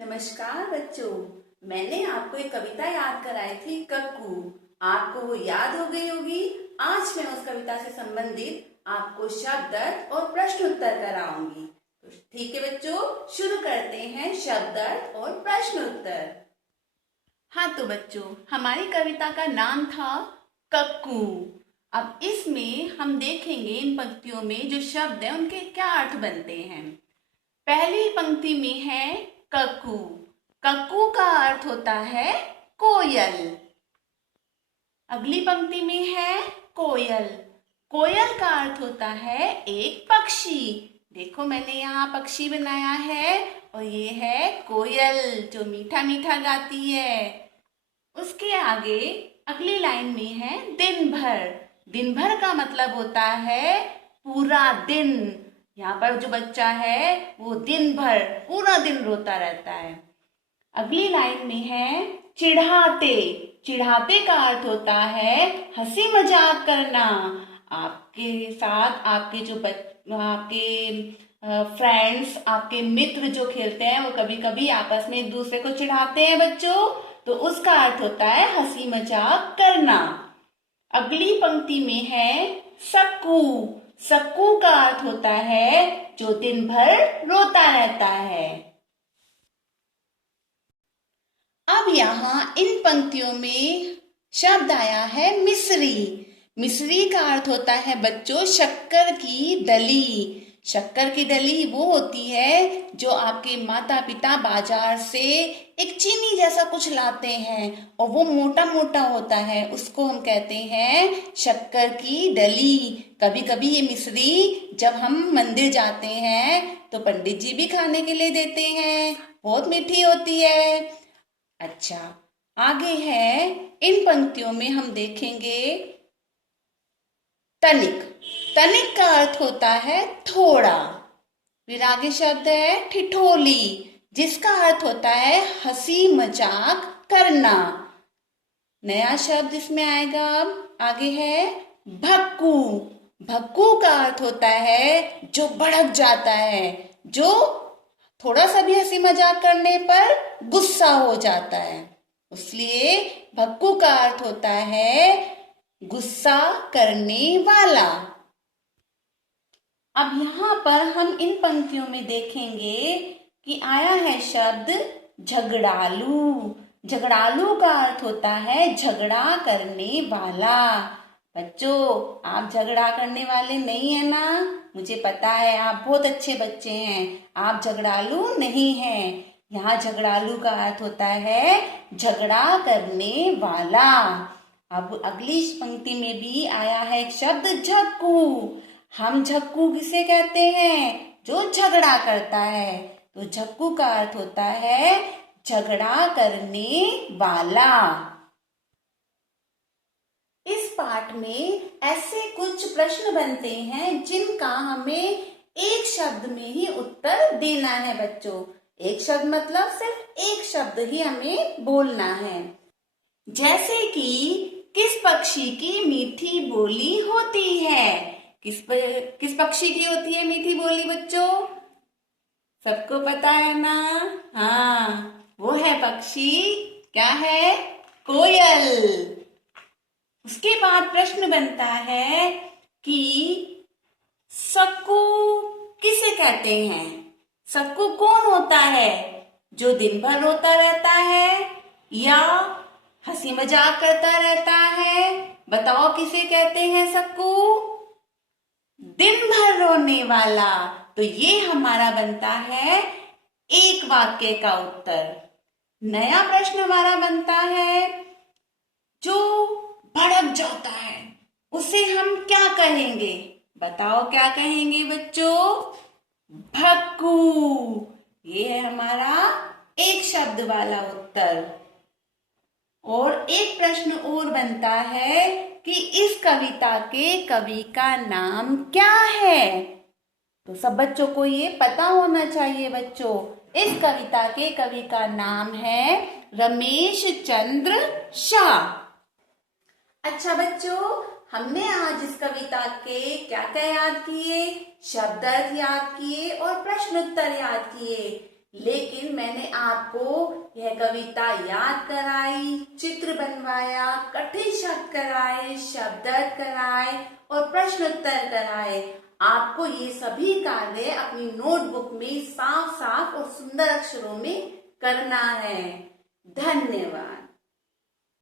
नमस्कार बच्चों। मैंने आपको एक कविता याद कराई थी कक्कू। आपको वो याद हो गई होगी। आज मैं उस कविता से संबंधित आपको शब्द अर्थ और प्रश्न उत्तर कराऊंगी। तो ठीक है बच्चों, शुरू करते हैं शब्द अर्थ और प्रश्न उत्तर। हाँ तो बच्चों, हमारी कविता का नाम था कक्कू। अब इसमें हम देखेंगे इन पंक्तियों में जो शब्द हैं उनके क्या अर्थ बनते हैं। पहली पंक्ति में है कक्कू। कक्कू का अर्थ होता है कोयल। अगली पंक्ति में है कोयल। कोयल का अर्थ होता है एक पक्षी। देखो मैंने यहाँ पक्षी बनाया है और ये है कोयल जो मीठा मीठा गाती है। उसके आगे अगली लाइन में है दिन भर। दिन भर का मतलब होता है पूरा दिन। यहाँ पर जो बच्चा है वो दिन भर पूरा दिन रोता रहता है। अगली लाइन में है चिढ़ाते। चिढ़ाते का अर्थ होता है हंसी मजाक करना। आपके साथ आपके फ्रेंड्स, आपके मित्र जो खेलते हैं वो कभी कभी आपस में एक दूसरे को चिढ़ाते हैं बच्चों, तो उसका अर्थ होता है हंसी मजाक करना। अगली पंक्ति में है सक्कू। सक्कू का अर्थ होता है जो दिन भर रोता रहता है। अब यहाँ इन पंक्तियों में शब्द आया है मिश्री। मिश्री का अर्थ होता है बच्चों शक्कर की डली। शक्कर की डली वो होती है जो आपके माता पिता बाजार से एक चीनी जैसा कुछ लाते हैं और वो मोटा मोटा होता है, उसको हम कहते हैं शक्कर की डली। कभी कभी ये मिश्री जब हम मंदिर जाते हैं तो पंडित जी भी खाने के लिए देते हैं, बहुत मीठी होती है। अच्छा, आगे है इन पंक्तियों में हम देखेंगे तनिक। तनिक का अर्थ होता है थोड़ा। फिर आगे शब्द है ठिठोली जिसका अर्थ होता है हंसी मजाक करना। नया शब्द इसमें आएगा। आगे है भक्कू। भक्कू का अर्थ होता है जो भड़क जाता है, जो थोड़ा सा भी हंसी मजाक करने पर गुस्सा हो जाता है, इसलिए भक्कू का अर्थ होता है गुस्सा करने वाला। अब यहाँ पर हम इन पंक्तियों में देखेंगे कि आया है शब्द झगड़ालू। झगड़ालू का अर्थ होता है झगड़ा करने वाला। बच्चों, आप झगड़ा करने वाले नहीं है ना? मुझे पता है, आप बहुत अच्छे बच्चे हैं, आप झगड़ालू नहीं हैं। यहाँ झगड़ालू का अर्थ होता है झगड़ा करने वाला। अब अगली पंक्ति में भी आया है एक शब्द झक्कू। हम झक्कू किसे कहते हैं? जो झगड़ा करता है। तो झक्कू का अर्थ होता है झगड़ा करने वाला। इस पाठ में ऐसे कुछ प्रश्न बनते हैं जिनका हमें एक शब्द में ही उत्तर देना है बच्चों। एक शब्द मतलब सिर्फ एक शब्द ही हमें बोलना है। जैसे कि किस पक्षी की मीठी बोली होती है? किस पक्षी की होती है मीठी बोली बच्चों? सबको पता है ना? हाँ, वो है पक्षी, क्या है? कोयल। उसके बाद प्रश्न बनता है कि सक्कू किसे कहते हैं? सक्कू कौन होता है? जो दिन भर रोता रहता है या हंसी मजाक करता रहता है? बताओ किसे कहते हैं सक्कू? दिन भर रोने वाला। तो ये हमारा बनता है एक वाक्य का उत्तर। नया प्रश्न हमारा बनता है जो भड़क जाता है उसे हम क्या कहेंगे? बताओ क्या कहेंगे बच्चों? भक्कू। ये है हमारा एक शब्द वाला उत्तर। और एक प्रश्न और बनता है कि इस कविता के कवि का नाम क्या है? तो सब बच्चों को ये पता होना चाहिए बच्चों। इस कविता के कवि का नाम है रमेश चंद्र शाह। अच्छा बच्चों, हमने आज इस कविता के क्या क्या याद किए? शब्द अर्थ याद किए और प्रश्न उत्तर याद किए। लेकिन मैंने आपको यह कविता याद कराई, चित्र बनवाया, कठिन शब्द कराए, शब्दार्थ कराए और प्रश्न उत्तर कराए। आपको ये सभी कार्य अपनी नोटबुक में साफ साफ और सुंदर अक्षरों में करना है। धन्यवाद।